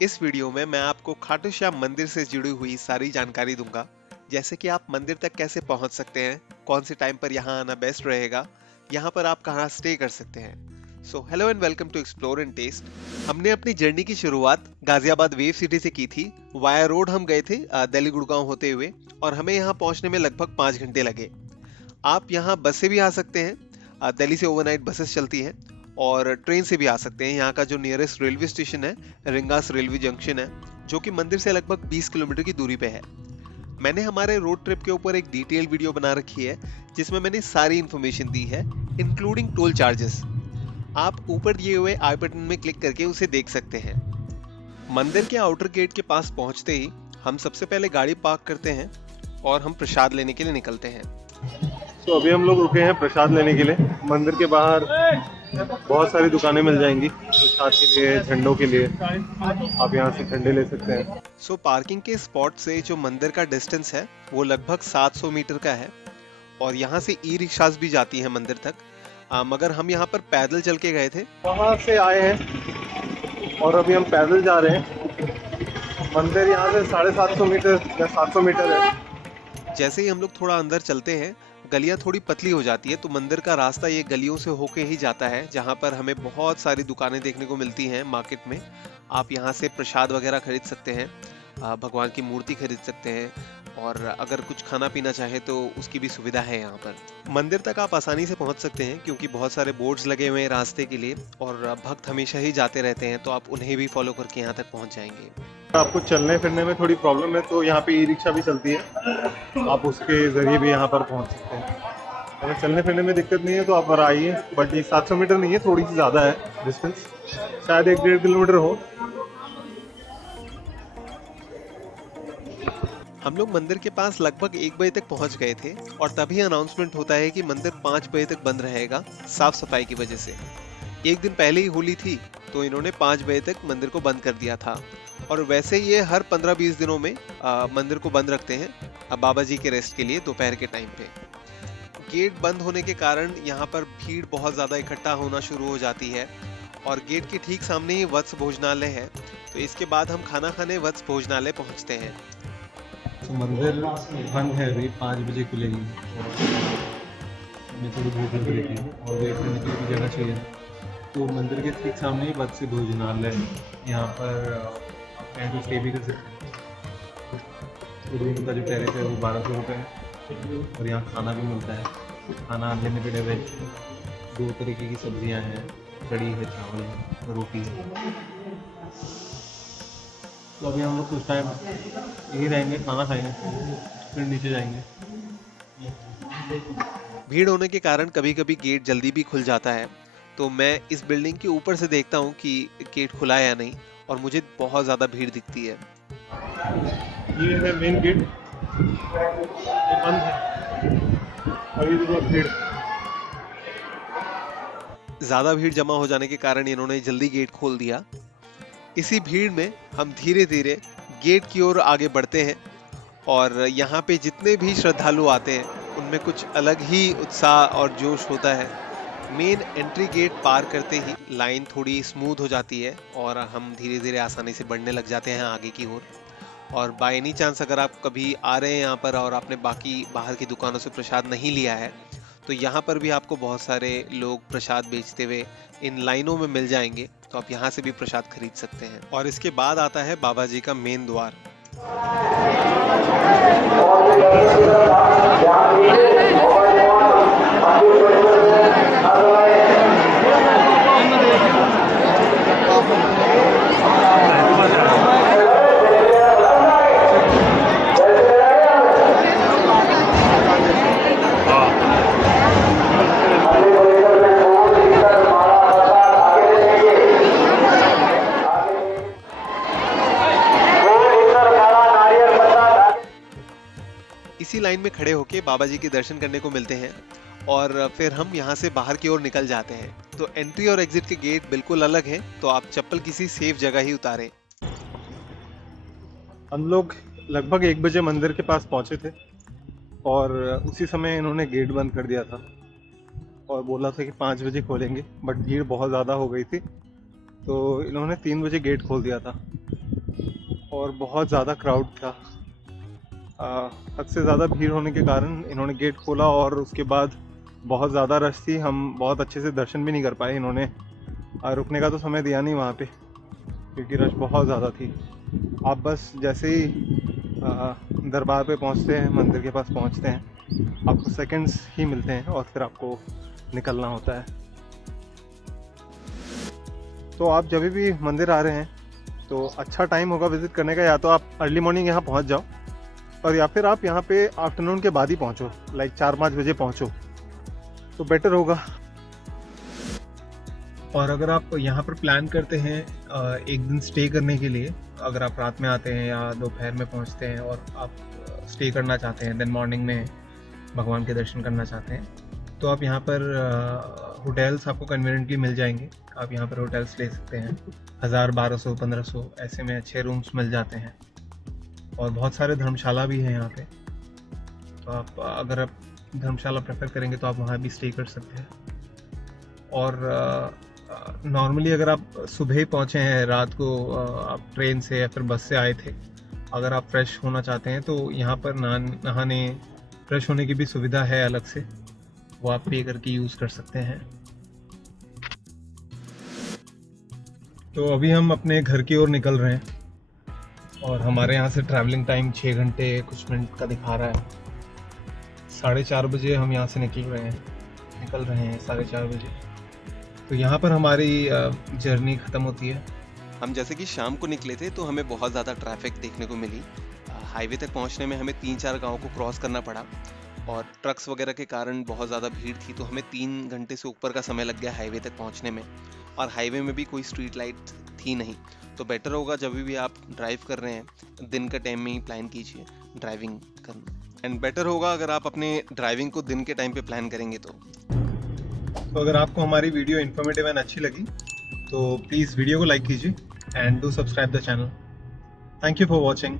इस वीडियो में मैं आपको खाटू श्याम मंदिर से जुड़ी हुई सारी जानकारी दूंगा, जैसे कि आप मंदिर तक कैसे पहुंच सकते हैं, कौन से टाइम पर यहाँ आना बेस्ट रहेगा, यहाँ पर आप कहाँ स्टे कर सकते हैं। So hello and welcome to explore and taste. हमने अपनी जर्नी की शुरुआत गाजियाबाद वेव सिटी से की थी। वाया रोड हम गए थे दिल्ली गुड़गांव होते हुए, और हमें यहाँ पहुंचने में लगभग 5 घंटे लगे। आप यहाँ बस से भी आ सकते हैं, दिल्ली से ओवरनाइट बसेस चलती हैं, और ट्रेन से भी आ सकते हैं। यहाँ का जो नियरेस्ट रेलवे स्टेशन है रिंगास रेलवे जंक्शन है, जो कि मंदिर से लगभग 20 किलोमीटर की दूरी पे है। मैंने हमारे रोड ट्रिप के ऊपर एक डिटेल वीडियो बना रखी है, जिसमें मैंने सारी इंफॉर्मेशन दी है, इंक्लूडिंग टोल चार्जेस। आप ऊपर दिए हुए आई बटन में क्लिक करके उसे देख सकते हैं। मंदिर के आउटर गेट के पास पहुंचते ही हम सबसे पहले गाड़ी पार्क करते हैं और हम प्रसाद लेने के लिए निकलते हैं। तो अभी हम लोग रुके हैं प्रसाद लेने के लिए। मंदिर के बाहर बहुत सारी दुकानें मिल जाएंगी प्रसाद के लिए, झंडों के लिए। आप यहाँ से झंडे ले सकते हैं। पार्किंग के स्पॉट से जो मंदिर का डिस्टेंस है वो लगभग 700 मीटर का है, और यहाँ से ई रिक्शास भी जाती हैं मंदिर तक। मगर हम यहाँ पर पैदल चल के गए थे। वहाँ से आए हैं और अभी हम पैदल जा रहे हैं। मंदिर यहाँ से 750 मीटर या 700 मीटर है। जैसे ही हम लोग थोड़ा अंदर चलते हैं, गलियां थोड़ी पतली हो जाती है, तो मंदिर का रास्ता ये गलियों से होके ही जाता है, जहाँ पर हमें बहुत सारी दुकानें देखने को मिलती हैं मार्केट में। आप यहाँ से प्रसाद वगैरह खरीद सकते हैं, भगवान की मूर्ति खरीद सकते हैं, और अगर कुछ खाना पीना चाहे तो उसकी भी सुविधा है यहाँ पर। मंदिर तक आप आसानी से पहुँच सकते हैं, क्योंकि बहुत सारे बोर्ड्स लगे हुए हैं रास्ते के लिए, और भक्त हमेशा ही जाते रहते हैं, तो आप उन्हें भी फॉलो करके यहाँ तक पहुँच जाएंगे। आपको चलने फिरने में थोड़ी प्रॉब्लम है तो यहाँ पे ई रिक्शा भी चलती है, आप उसके ज़रिए भी यहाँ पर पहुँच सकते हैं। अगर चलने फिरने में दिक्कत नहीं है तो आप आइए। बट ये 700 मीटर नहीं है, थोड़ी सी ज़्यादा है डिस्टेंस, शायद 1-1.5 किलोमीटर हो। हम लोग मंदिर के पास लगभग 1 बजे तक पहुंच गए थे, और तभी अनाउंसमेंट होता है कि मंदिर 5 बजे तक बंद रहेगा साफ सफाई की वजह से। एक दिन पहले ही होली थी, तो इन्होंने 5 बजे तक मंदिर को बंद कर दिया था। और वैसे ये हर 15-20 दिनों में मंदिर को बंद रखते हैं, बाबा जी के रेस्ट के लिए दोपहर के टाइम पे। गेट बंद होने के कारण यहाँ पर भीड़ बहुत ज्यादा इकट्ठा होना शुरू हो जाती है, और गेट के ठीक सामने ही वत्स भोजनालय है। तो इसके बाद हम खाना खाने वत्स भोजनालय पहुंचते हैं। तो मंदिर बंद है, अभी 5 बजे खुलेगी। मैं थोड़ी भूख लग रही थी और वेट करने के लिए भी जगह चाहिए, तो मंदिर के ठीक सामने ही वत्स भोजनालय है। यहाँ पर आप कहें तो स्टे भी कर सकते हैं। रूम का जो टैरिफ है वो 1200 रुपये है, और यहाँ खाना भी मिलता है। खाना अनलिमिटेड है, वेज 2 तरीके की सब्जियाँ हैं, कड़ी है, चावल है, रोटी है। तो अभी हम लोग कुछ टाइम यही रहेंगे, खाना खाएंगे, फिर नीचे जाएंगे। भीड़ होने के कारण कभी कभी गेट जल्दी भी खुल जाता है, तो मैं इस बिल्डिंग के ऊपर से देखता हूँ कि गेट खुला है या नहीं, और मुझे बहुत ज्यादा भीड़ दिखती है। ये है मेन गेट, ये बंद है और ये देखो भीड़। ज्यादा भीड़ जमा हो जाने के कारण इन्होंने जल्दी गेट खोल दिया। इसी भीड़ में हम धीरे धीरे गेट की ओर आगे बढ़ते हैं, और यहाँ पे जितने भी श्रद्धालु आते हैं उनमें कुछ अलग ही उत्साह और जोश होता है। मेन एंट्री गेट पार करते ही लाइन थोड़ी स्मूथ हो जाती है, और हम धीरे धीरे आसानी से बढ़ने लग जाते हैं आगे की ओर। और बाय एनी चांस अगर आप कभी आ रहे हैं यहाँ पर और आपने बाकी बाहर की दुकानों से प्रसाद नहीं लिया है, तो यहाँ पर भी आपको बहुत सारे लोग प्रसाद बेचते हुए इन लाइनों में मिल जाएंगे, तो आप यहाँ से भी प्रसाद खरीद सकते हैं। और इसके बाद आता है बाबा जी का मेन द्वार। इसी लाइन में खड़े होके बाबा जी के दर्शन करने को मिलते हैं, और फिर हम यहाँ से बाहर की ओर निकल जाते हैं। तो एंट्री और एग्जिट के गेट बिल्कुल अलग हैं, तो आप चप्पल किसी सेफ जगह ही उतारें। हम लोग लगभग 1 बजे मंदिर के पास पहुंचे थे, और उसी समय इन्होंने गेट बंद कर दिया था और बोला था कि 5 बजे खोलेंगे। बट भीड़ बहुत ज़्यादा हो गई थी, तो इन्होंने 3 बजे गेट खोल दिया था। और बहुत ज़्यादा क्राउड था। हद से ज़्यादा भीड़ होने के कारण इन्होंने गेट खोला और उसके बाद बहुत ज़्यादा रश थी, हम बहुत अच्छे से दर्शन भी नहीं कर पाए। इन्होंने रुकने का तो समय दिया नहीं वहाँ पे क्योंकि रश बहुत ज़्यादा थी। आप बस जैसे ही दरबार पे पहुँचते हैं, मंदिर के पास पहुँचते हैं, आपको सेकंड्स ही मिलते हैं और फिर आपको निकलना होता है। तो आप जब भी मंदिर आ रहे हैं तो अच्छा टाइम होगा विज़िट करने का, या तो आप अर्ली मॉर्निंग यहाँ पहुँच जाओ और या फिर आप यहाँ पे आफ्टरनून के बाद ही पहुँचो, लाइक 4-5 बजे पहुँचो तो बेटर होगा। और अगर आप यहाँ पर प्लान करते हैं एक दिन स्टे करने के लिए, अगर आप रात में आते हैं या दोपहर में पहुँचते हैं और आप स्टे करना चाहते हैं, देन मॉर्निंग में भगवान के दर्शन करना चाहते हैं, तो आप यहाँ पर होटल्स आपको कन्वीनियंटली मिल जाएंगे। आप यहाँ पर होटल्स ले सकते हैं, 1000, 1200, 1500 ऐसे में अच्छे रूम्स मिल जाते हैं। और बहुत सारे धर्मशाला भी हैं यहाँ पे, तो आप अगर आप धर्मशाला प्रेफर करेंगे तो आप वहाँ भी स्टे कर सकते हैं। और नॉर्मली अगर आप सुबह पहुँचे हैं, रात को आप ट्रेन से या फिर बस से आए थे, अगर आप फ्रेश होना चाहते हैं तो यहाँ पर नहाने फ्रेश होने की भी सुविधा है अलग से, वो आप पे करके यूज़ कर सकते हैं। तो अभी हम अपने घर की ओर निकल रहे हैं और हमारे यहाँ से ट्रैवलिंग टाइम 6 घंटे कुछ मिनट का दिखा रहा है। 4:30 बजे हम यहाँ से निकल रहे हैं 4:30 बजे। तो यहाँ पर हमारी जर्नी ख़त्म होती है। हम जैसे कि शाम को निकले थे तो हमें बहुत ज़्यादा ट्रैफिक देखने को मिली। हाईवे तक पहुँचने में हमें 3-4 गाँव को क्रॉस करना पड़ा और ट्रक्स वगैरह के कारण बहुत ज़्यादा भीड़ थी, तो हमें 3 घंटे से ऊपर का समय लग गया हाईवे तक पहुँचने में। और हाईवे में भी कोई स्ट्रीट लाइट थी नहीं, तो बेटर होगा जब भी आप ड्राइव कर रहे हैं दिन के टाइम में ही प्लान कीजिए ड्राइविंग करना, एंड बेटर होगा अगर आप अपने ड्राइविंग को दिन के टाइम पे प्लान करेंगे तो अगर आपको हमारी वीडियो इन्फॉर्मेटिव एंड अच्छी लगी तो प्लीज़ वीडियो को लाइक कीजिए and do subscribe the channel. Thank you for watching.